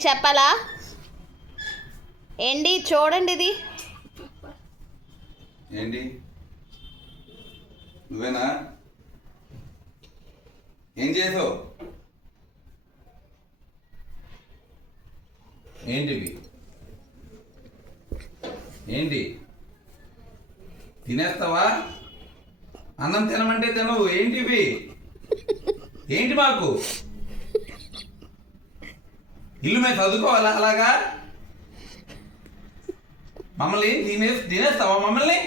మీకు చెప్పాలా? ఏంటి చూడండి, ఇది ఏంటి? నువ్వేనా? ఏం చేసావు? ఏంటివి? ఏంటి తినేస్తావా? అన్నం తినమంటే తినవు. ఏంటివి? ఏంటి మాకు ఇల్లు మేము చదువుకోవాలా అలాగా? మమ్మల్ని తినేస్తావా మమ్మల్ని?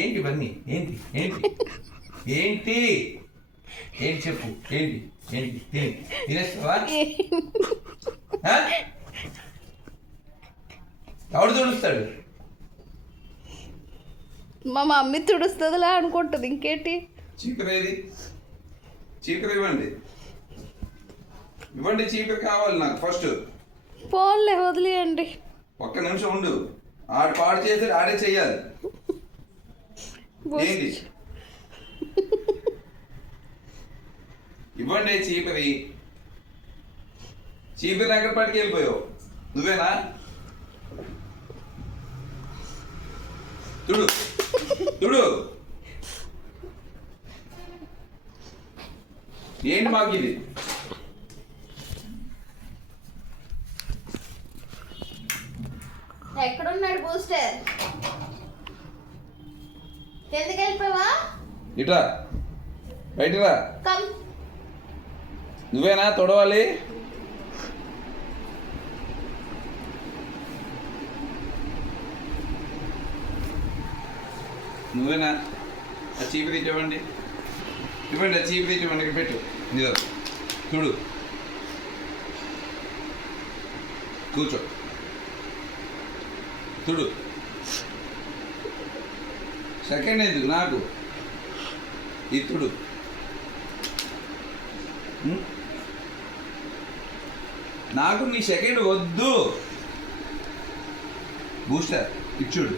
ఏంటి ఇవన్నీ? ఏంటి ఏంటి ఏంటి ఏంటి చెప్పు. ఏంటి ఏంటి తినేస్తావా? ఎవడు తుడుస్తాడు? మా మమ్మీ తుడుస్తుందిలా అనుకుంటుంది. ఇంకేంటి? చీకరేది? చీకర ఇవ్వండి. ఇవ్వండి, చీకర కావాలి నాకు ఫస్ట్. ఫోన్లే వదిలేయండి. ఒక్క నిమిషం ఉండు. ఆడు పాడు చేసి ఆడే చెయ్యాలి. ఏంటి? ఇవ్వండి చీపరి. చీపరి ఎక్కడ పట్టుకు వెళ్ళిపోయావు? నువ్వేనా? చూడు చూడు. ఏంటి మాకు ఇది? ఎక్కడున్నాడు బూస్టర్? ఎందుకు వెళ్ళిపోవా? ఇట్లా బయటరా. కమ్. నువ్వేనా తొడవాలి? నువ్వేనా? ఆ చీపరి ఇవ్వండి. ఇవ్వండి, ఆ చీపరి ఇవ్వండి. ఇక్కడ పెట్టు. ఇదో చూడు. కూర్చో. చూడు. సెకండ్ ఎందుకు నాకు? ఇతుడు. నాకు నీ సెకండ్ వద్దు. బూస్టర్ ఇచ్చుడు.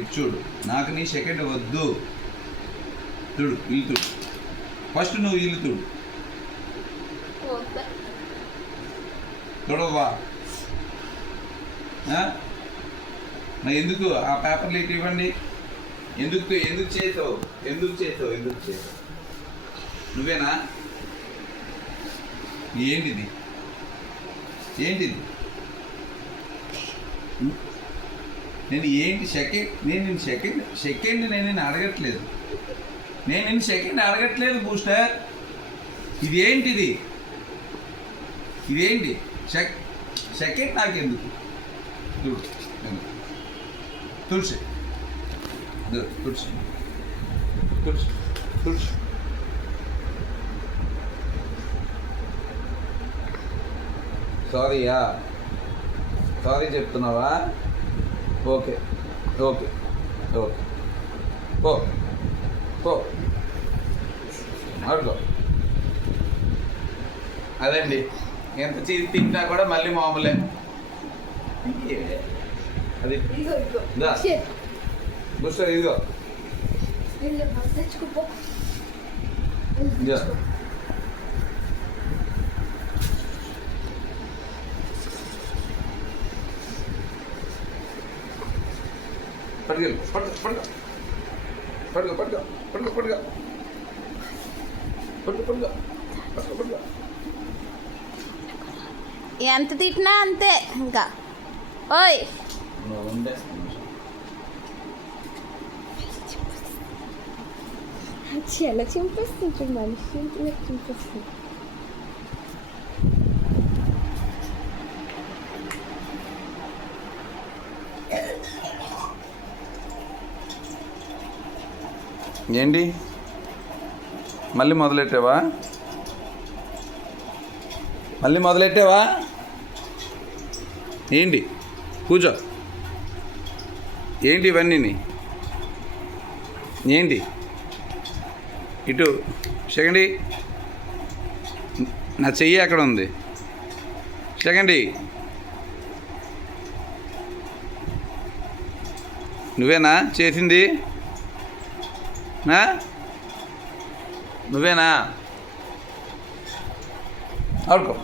ఇచ్చుడు. నాకు నీ సెకండ్ వద్దు. తుడు. ఇల్లు తుడు. ఫస్ట్ నువ్వు ఇల్లు తుడు. తుడవా? నా ఎందుకు ఆ పేపర్లు ఇటు ఇవ్వండి. ఎందుకు ఎందుకు చేసావు? ఎందుకు చేసావు? ఎందుకు చేసావు? నువ్వేనా? ఏంటిది? ఏంటిది? నేను ఏంటి సెకండ్? నేను నేను అడగట్లేదు. నేను నిన్ను సెకండ్ అడగట్లేదు బూస్టర్. ఇదేంటిది? ఇదేంటి? సెకండ్ నాకెందుకు? చూడు తులసి. తులసి తులసి తులసి. సారీయా? సారీ చెప్తున్నావా? Okay okay okay. పో పో అడుగో. అదండి, ఎంత చీజ్ తింటా కూడా మళ్ళీ మామూలే. అది బూస్టర్ ఇదిగో. పట్టుకెళ్ళు. పట్టుకో పట్టుకో పట్టుకో పట్టుకో పట్టుకో పట్టుకో పట్టుకో పట్టుకో పట్టుకో పట్టుకో. ఎంత తిట్టినా అంతే ఇంకా. ఓయ్ చాలా చింపేస్తుంది. మనిషి చింపేస్తుంది. ఏంటి మళ్ళీ మొదలెట్టావా? మళ్ళీ మొదలెట్టావా? ఏంటి? కూర్చో. ఏంటి ఇవన్నీ? ఏంటి? ఇటు సెకండ్. నా చెయ్యి ఎక్కడ ఉంది? సెకండ్. నువ్వేనా చేసింది? నువ్వేనా? ఆడుకో.